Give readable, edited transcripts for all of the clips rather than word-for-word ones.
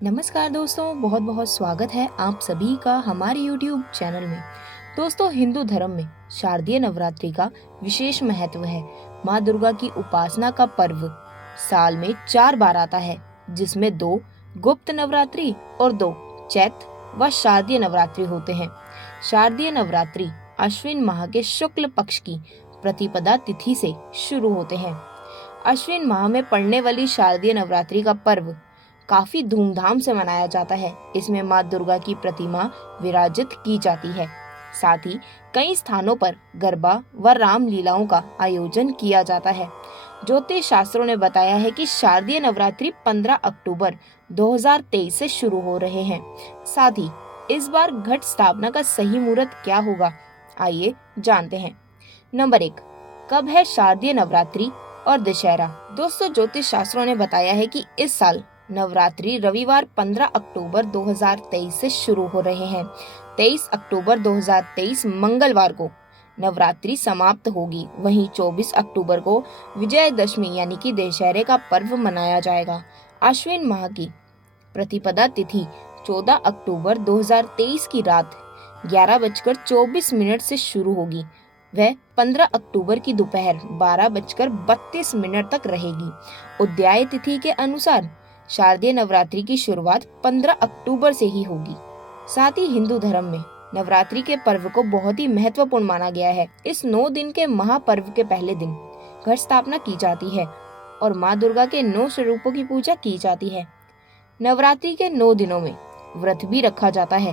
नमस्कार दोस्तों, बहुत बहुत स्वागत है आप सभी का हमारे YouTube चैनल में। दोस्तों, हिंदू धर्म में शारदीय नवरात्रि का विशेष महत्व है। माँ दुर्गा की उपासना का पर्व साल में 4 बार आता है, जिसमें 2 गुप्त नवरात्रि और 2 चैत्र व शारदीय नवरात्रि होते हैं। शारदीय नवरात्रि अश्विन माह के शुक्ल पक्ष की प्रतिपदा तिथि से शुरू होते हैं। अश्विन माह में पड़ने वाली शारदीय नवरात्रि का पर्व काफी धूमधाम से मनाया जाता है। इसमें माँ दुर्गा की प्रतिमा विराजित की जाती है। साथ ही कई स्थानों पर गरबा व राम लीलाओं का आयोजन किया जाता है। ज्योतिष शास्त्रों ने बताया है कि शारदीय नवरात्रि 15 अक्टूबर 2023 से शुरू हो रहे हैं। साथ ही इस बार घट स्थापना का सही मुहूर्त क्या होगा, आइए जानते हैं। नंबर 1, कब है शारदीय नवरात्रि और दशहरा। दोस्तों, ज्योतिष शास्त्रों ने बताया है कि इस साल नवरात्रि रविवार 15 अक्टूबर 2023 से शुरू हो रहे हैं। 23 अक्टूबर 2023 मंगलवार को नवरात्रि समाप्त होगी। वहीं 24 अक्टूबर को विजयदशमी यानी कि दशहरे का पर्व मनाया जाएगा। अश्विन माह की प्रतिपदा तिथि 14 अक्टूबर 2023 की रात 11:24 से शुरू होगी। वह 15 अक्टूबर की दोपहर 12:32 तक रहेगी। उदयाय तिथि के अनुसार शारदीय नवरात्रि की शुरुआत 15 अक्टूबर से ही होगी। साथ ही हिंदू धर्म में नवरात्रि के पर्व को बहुत ही महत्वपूर्ण माना गया है। इस 9 दिन के महापर्व के पहले दिन घट स्थापना की जाती है और माँ दुर्गा के 9 स्वरूपों की पूजा की जाती है। नवरात्रि के 9 दिनों में व्रत भी रखा जाता है।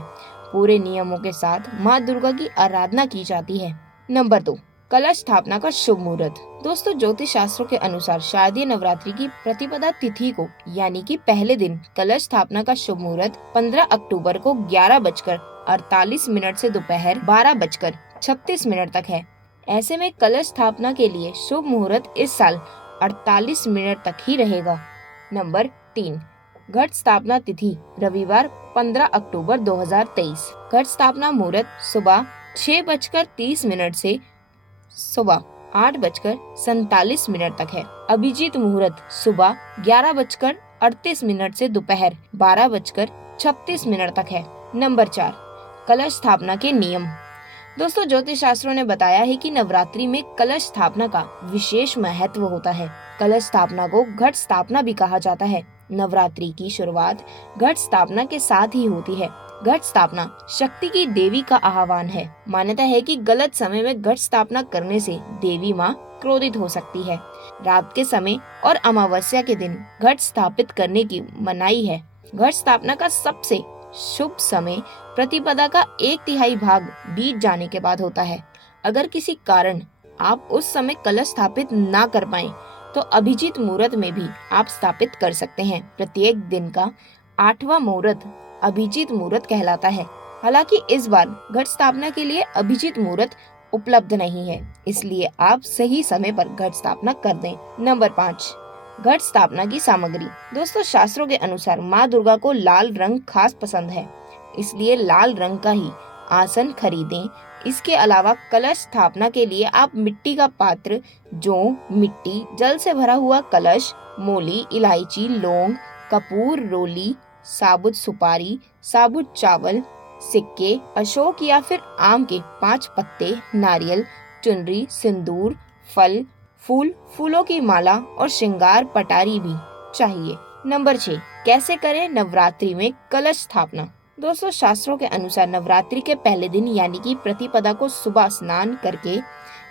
पूरे नियमों के साथ माँ दुर्गा की आराधना की जाती है। नंबर 2, कलश स्थापना का शुभ मुहूर्त। दोस्तों, ज्योतिष शास्त्रों के अनुसार शारदीय नवरात्रि की प्रतिपदा तिथि को यानी कि पहले दिन कलश स्थापना का शुभ मुहूर्त 15 अक्टूबर को 11:48 से दोपहर 12:36 तक है। ऐसे में कलश स्थापना के लिए शुभ मुहूर्त इस साल 48 मिनट तक ही रहेगा। नंबर 3, घट स्थापना तिथि रविवार 15 अक्टूबर 2023। घट स्थापना मुहूर्त सुबह 6:30 से सुबह 8:47 तक है। अभिजीत मुहूर्त सुबह 11:38 से दोपहर 12:36 तक है। नंबर 4, कलश स्थापना के नियम। दोस्तों, ज्योतिष शास्त्रों ने बताया है कि नवरात्रि में कलश स्थापना का विशेष महत्व होता है। कलश स्थापना को घट स्थापना भी कहा जाता है। नवरात्रि की शुरुआत घट स्थापना के साथ ही होती है। घट स्थापना शक्ति की देवी का आह्वान है। मान्यता है कि गलत समय में घट स्थापना करने से देवी माँ क्रोधित हो सकती है। रात के समय और अमावस्या के दिन घट स्थापित करने की मनाही है। घट स्थापना का सबसे शुभ समय प्रतिपदा का 1/3 भाग बीत जाने के बाद होता है। अगर किसी कारण आप उस समय कलश स्थापित ना कर पाएं, तो अभिजीत मुहूर्त में भी आप स्थापित कर सकते हैं। प्रत्येक दिन का 8वां मुहूर्त अभिजीत मुहूर्त कहलाता है। हालांकि इस बार घट स्थापना के लिए अभिजीत मुहूर्त उपलब्ध नहीं है, इसलिए आप सही समय पर घट स्थापना कर दें। नंबर 5, घट स्थापना की सामग्री। दोस्तों, शास्त्रों के अनुसार माँ दुर्गा को लाल रंग खास पसंद है, इसलिए लाल रंग का ही आसन खरीदें। इसके अलावा कलश स्थापना के लिए आप मिट्टी का पात्र, जौ, मिट्टी, जल से भरा हुआ कलश, मोली, इलायची, लौंग, कपूर, रोली, साबुत सुपारी, साबुत चावल, सिक्के, अशोक या फिर आम के 5 पत्ते, नारियल, चुनरी, सिंदूर, फल, फूल, फूलों की माला और श्रृंगार पटारी भी चाहिए। नंबर 6, कैसे करें नवरात्रि में कलश स्थापना। दोस्तों, शास्त्रों के अनुसार नवरात्रि के पहले दिन यानी कि प्रतिपदा को सुबह स्नान करके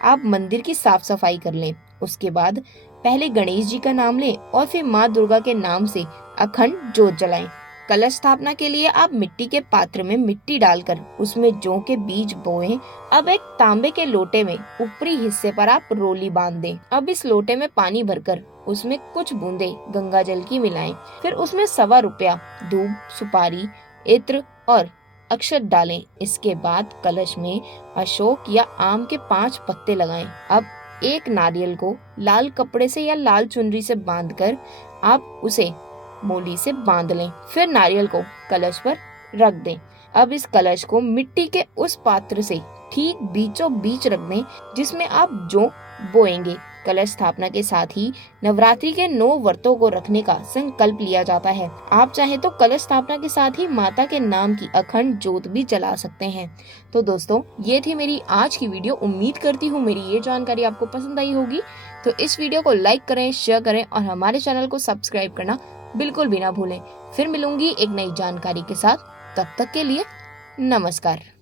आप मंदिर की साफ सफाई कर लें। उसके बाद पहले गणेश जी का नाम लें और फिर माँ दुर्गा के नाम से अखंड ज्योत जलाएं। कलश स्थापना के लिए आप मिट्टी के पात्र में मिट्टी डालकर उसमें जौ के बीज बोएं। अब एक तांबे के लोटे में ऊपरी हिस्से पर आप रोली बांध दें। अब इस लोटे में पानी भरकर उसमें कुछ बूंदे गंगा जल की मिलाएं। फिर उसमें 1.25 रुपया धूप, सुपारी, इत्र और अक्षत डालें। इसके बाद कलश में अशोक या आम के 5 पत्ते लगाएं। अब एक नारियल को लाल कपड़े से या लाल चुनरी से बांधकर आप उसे मोली से बांध लें। फिर नारियल को कलश पर रख दें। अब इस कलश को मिट्टी के उस पात्र से ठीक बीचों बीच रख दें जिसमें आप जौ बोएंगे। कलश स्थापना के साथ ही नवरात्रि के 9 व्रतों को रखने का संकल्प लिया जाता है। आप चाहे तो कलश स्थापना के साथ ही माता के नाम की अखंड ज्योत भी जला सकते हैं। तो दोस्तों, ये थी मेरी आज की वीडियो। उम्मीद करती हूँ मेरी ये जानकारी आपको पसंद आई होगी। तो इस वीडियो को लाइक करें, शेयर करें और हमारे चैनल को सब्सक्राइब करना बिल्कुल भी ना भूलें। फिर मिलूंगी एक नई जानकारी के साथ। तब तक के लिए नमस्कार।